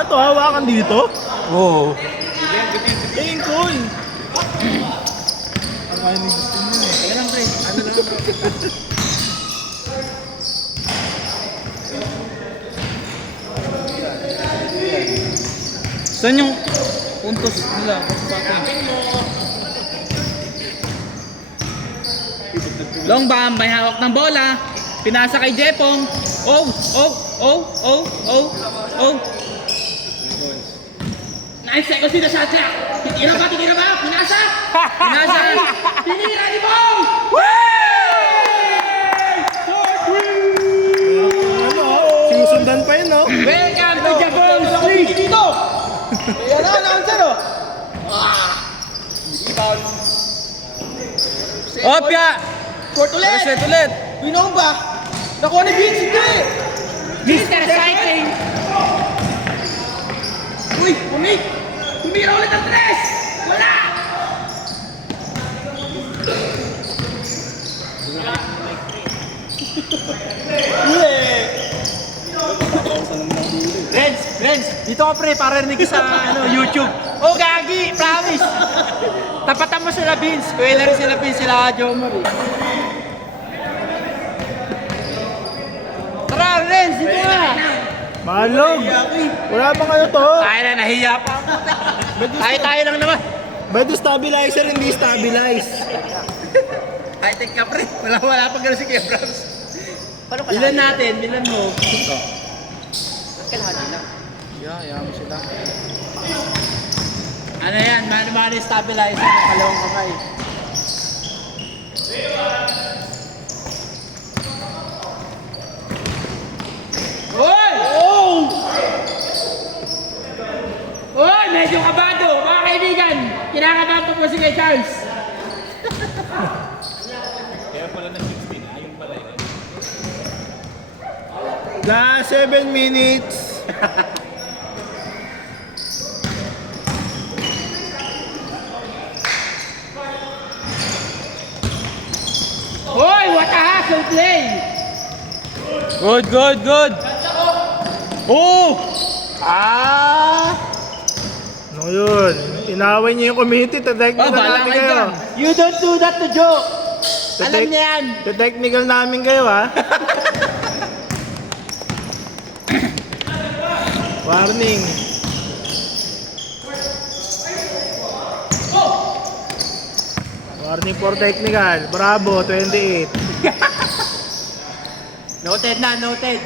Ito, hawakan dito? Oo. Tingin ko eh. Ang ayaw ni gusto mo eh. Kaya lang pre, ano lang. Saan yung puntos nila? Long bomb, may hawak ng bola. Pinasa kay Jepong. Oh, oh, oh, oh, oh, oh. 9 seconds din na sa track. Titira ba? Pinasa! Pinasa! Tinira ni Bong! Ano, sinusundan pa yun, no? Welcome to Jabong Street! Dito! Ayan na, announcer, oh! Opya! Short ulit! Short ulit! Pinong ba? Nakuha ni Vince, hindi! Mr. Cycling! Uy, pumik! Tumira ulit ang tres! Wala! Renz, dito ka pre, para rinig sa YouTube. Oh, gagi, promise. Tapatan mo sila Vince. Kuya rin sila Vince, sila Jomar eh. Tara, Renz, dito ka. Malog! Wala bang ano to? Tayo na, nahiya pa ako. Tayo lang naman. Pwede stabilizer, hindi stabilize. High-tech ka pre. Wala pang gano'n si Kuya Browns. Ilan natin, ilan mo? Kalahati lang. Yeah, mo sila. Ano yan, mano-mano stabilizer ng kalawang kamay. Hoy! Oh! Hoy, medyo kabado, mga kaibigan. Kinakabahan pa po si kay Charles. Last 7 minutes. Hoy, what a hustle play! Good. Oh! Ano yun? Inaway niyo yung committee. Technical natin kayo. You don't do that to Joe. Alam niya yan. Technical namin kayo, ha? Warning. Warning for technical. Bravo, 28. Noted na, noted.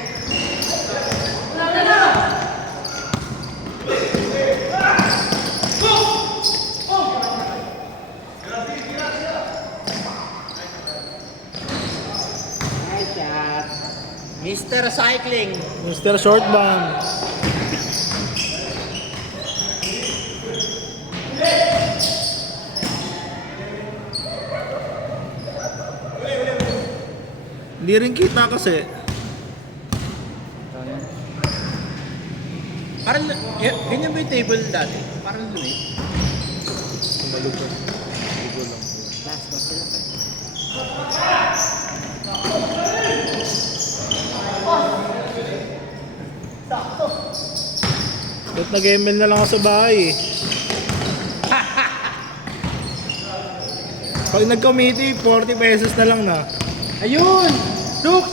Nice shot. Mr. Cycling. Mr. Short Bomb. Hindi rin kita kasi. Parang, ganyan ba yung table dati? Parang lumit. Last one sila. Ba't nag-ML na lang ako sa bahay eh. Pag nag-committee, 40 pesos na lang na. Ayun! Look!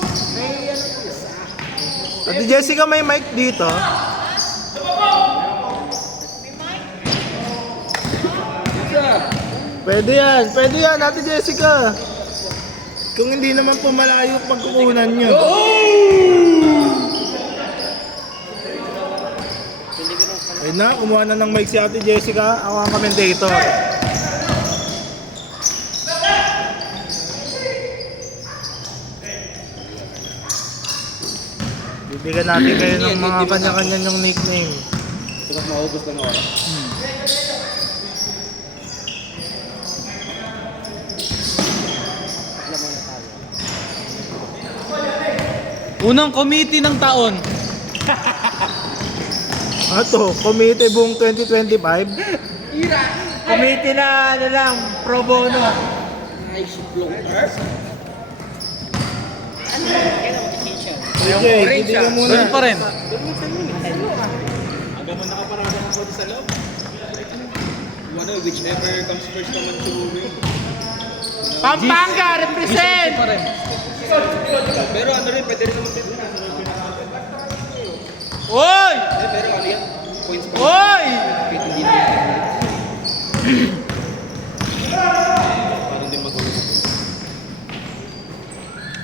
Ate Jessica, may mic dito. Pwede yan, Ate Jessica. Kung hindi naman po malayo pagkukunan nyo. Ayun na, kumuha na ng mic si Ate Jessica. Ako ang commentator. Bibigyan natin kayo ng mga kanya-kanya yung nickname. Tapos maubos na oras. Unang committee ng taon. Ato, committee buong 2025. Committee na ano lang, pro bono. Okay, hindi ka muna. Ganun pa rin. Hanggang mo nakaparada ng body sa loob. Ano, whichever comes first naman siguro. Pampanga, represent! Pero ano rin, pwede rin naman pwede na. Oy! Pero ano yan? Points pa. Oy! Kahit hindi na yan. Parang din mag-uwi.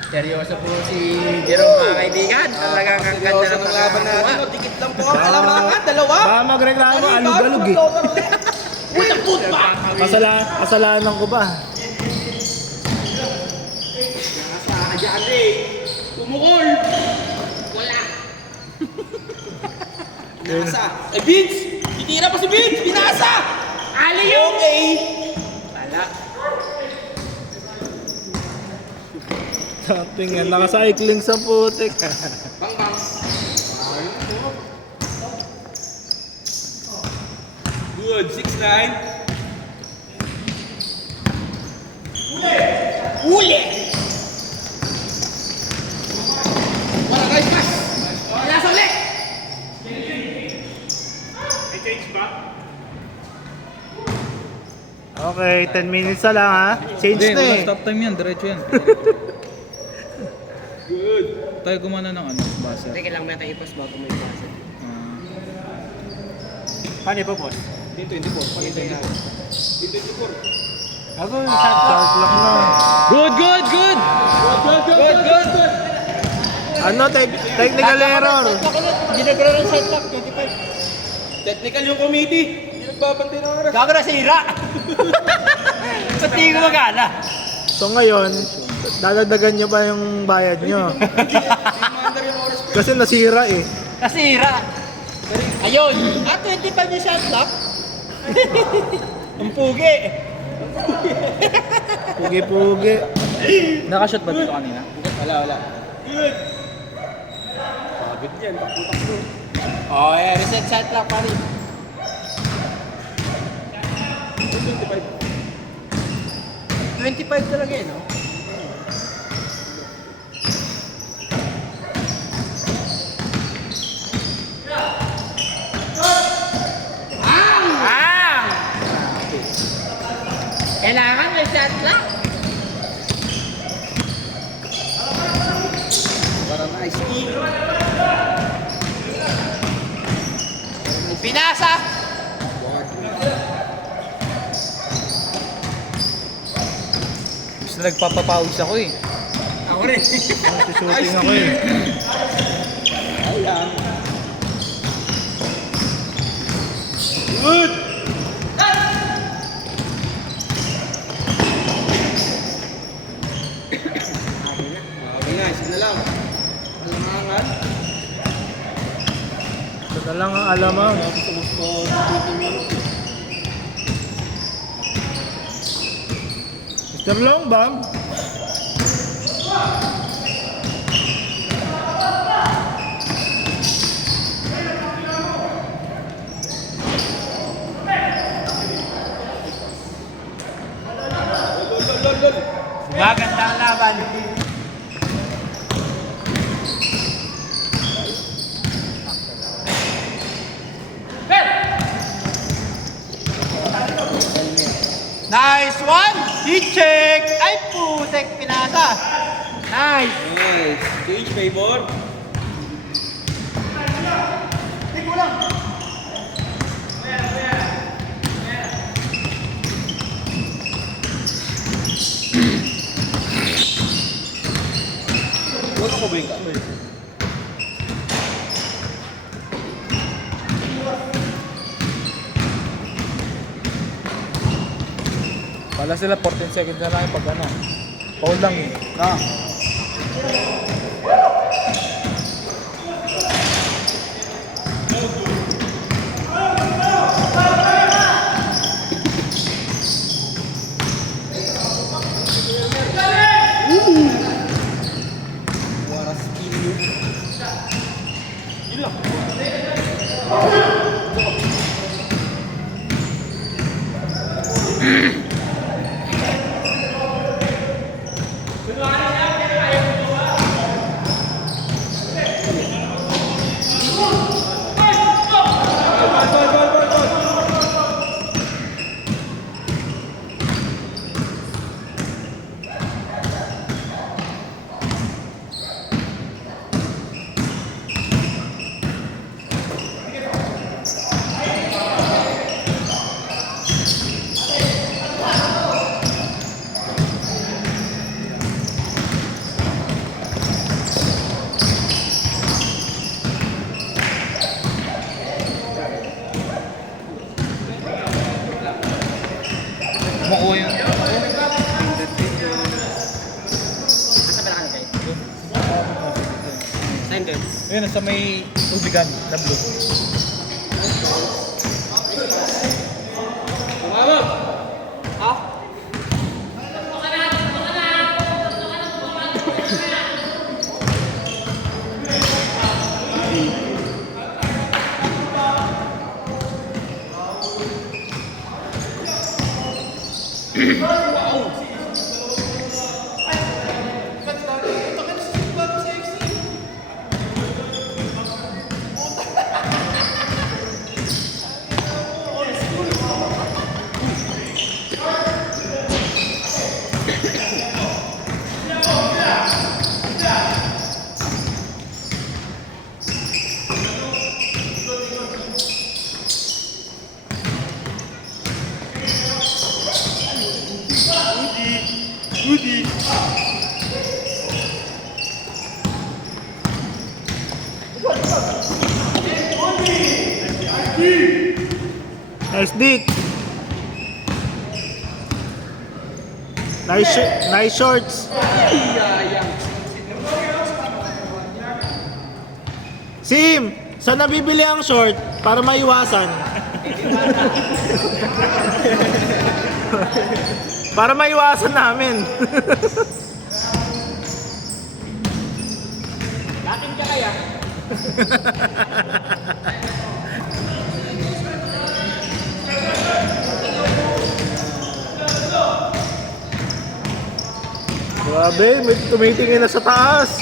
Seryoso po si Jerome mga kaibigan. Talagang ang ganda ng mga laban natin. Dikit lang po. Alam mo nga, dalawa. Baka magreklamo, alug-alug eh. Kasalanan ko ba? Ayan eh. Tumukol. Wala. Binasa. Eh, Vince! Titira pa si Vince! Binasa! Ali yung! Okay. Wala. Something yan, nakacycling sa putik. Bang bang. Good. 6-9. Uli! Wala guys, pass! Binasa ulit! Okay, 10 minutes na lang ha. Change na eh. Stop time yan, diretso yan. Good. Tayo gumana ng ano, basa. Teka lang, may tayo ipas bago may basa. Paano po, boss? D24. Ako, shot lang na. Good, good, good! Good, good! Ano, technical error. Ginagro ng shot clock, 25. Technical yung committee. Hindi nagbabantay ng oras. Gago na sira! Ba't di ko magana? So ngayon, dadagdagan nyo ba yung bayad nyo? Kasi nasira eh. Nasira! Ayun! 25 yung shot clock? Ang pugi! Pugi-pugi. Nakashot ba dito kanina? Wala. Good! Pagod yan. Takbo-takbo. Oh, yeah, reset shot clock pa rin. 25 talaga eh, no? Kailangan may shot clock. Para nice. Pinasa! Gusto nagpapapawis ako eh. Ako rin. Shooting ako eh. Ayan. Good! Okay na, isa na lang. Alangangan. Ito na lang ang alam mo. Mr. Long Bomb. Maganda ang laban. Nice one! D-check! Ay putek, pinasa! Nice! Nice. Change favor. Wala ko ba yung kamay? Wala sila 14 seconds na lang yung pag ano. Foul lang eh. Waras kinyo. Yun lang. Yun, nasa may tubigan na blue. Nice Dick. Nice shorts. Sim, saan nabibili ang short para maiwasan? Para maiwasan namin. Laking ka kaya? Grabe, may tumitingin na sa taas.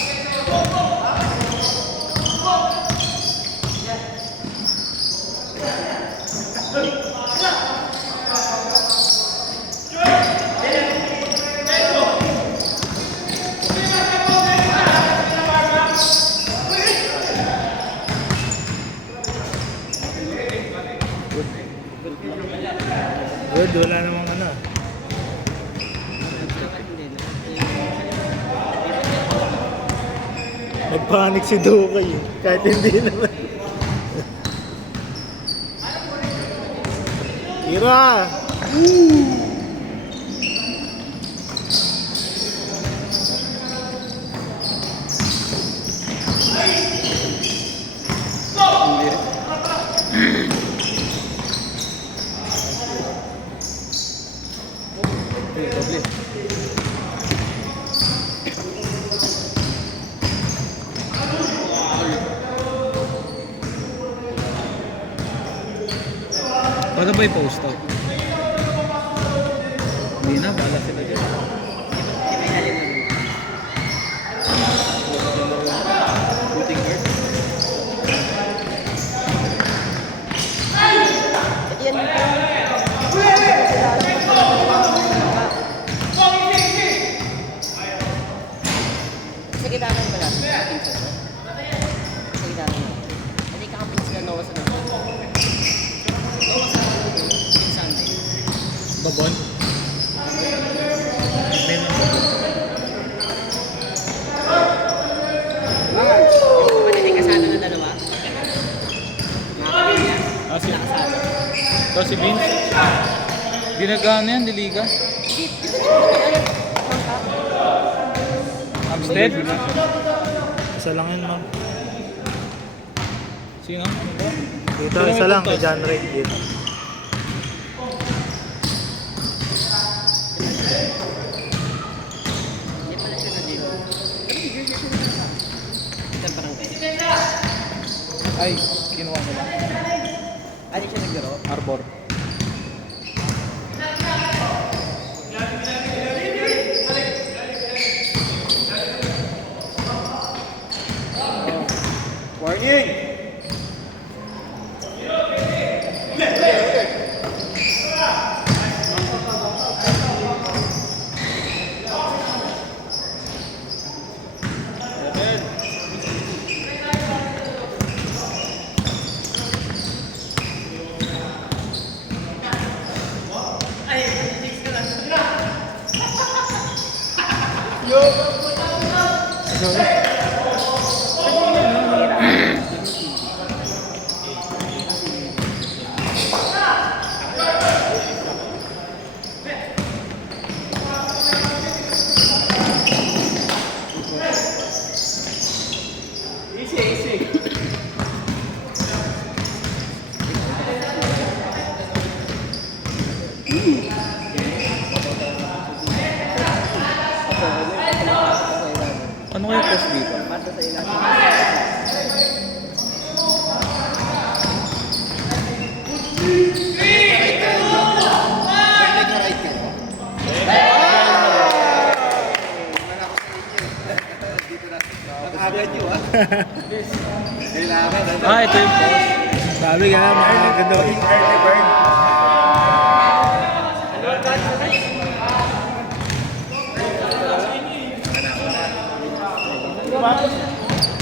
Good, wala namang ano. Nagpanik si Dukay eh. Kahit hindi naman. Ira! Ano ba yung post to? Hindi na, bala sila dyan. Shooting guard. Sa gitanan pala. Sa gitanan. Hindi kakamping sila Noah sa naman. Noah sa naman. Sunday. Babon? Pwede kasano na dalawa. Nakakaya. Ah, si, Nakasano. to si Vince. Ginagana yan, diliga. Amstead? Isa lang yun, ma'am. Sino? Dito, isa lang kay John Ray dito. Hindi pala siya na dito. Ito parang Ay, kinuha nila. Hindi siya naglaro. Arbor. Warning! Ito yung boss. Sabi nga, makakaga daw.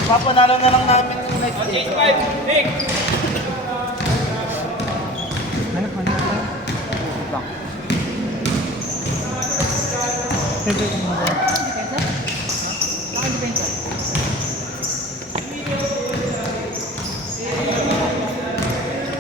Papanalo na lang namin yung next game. Hanap.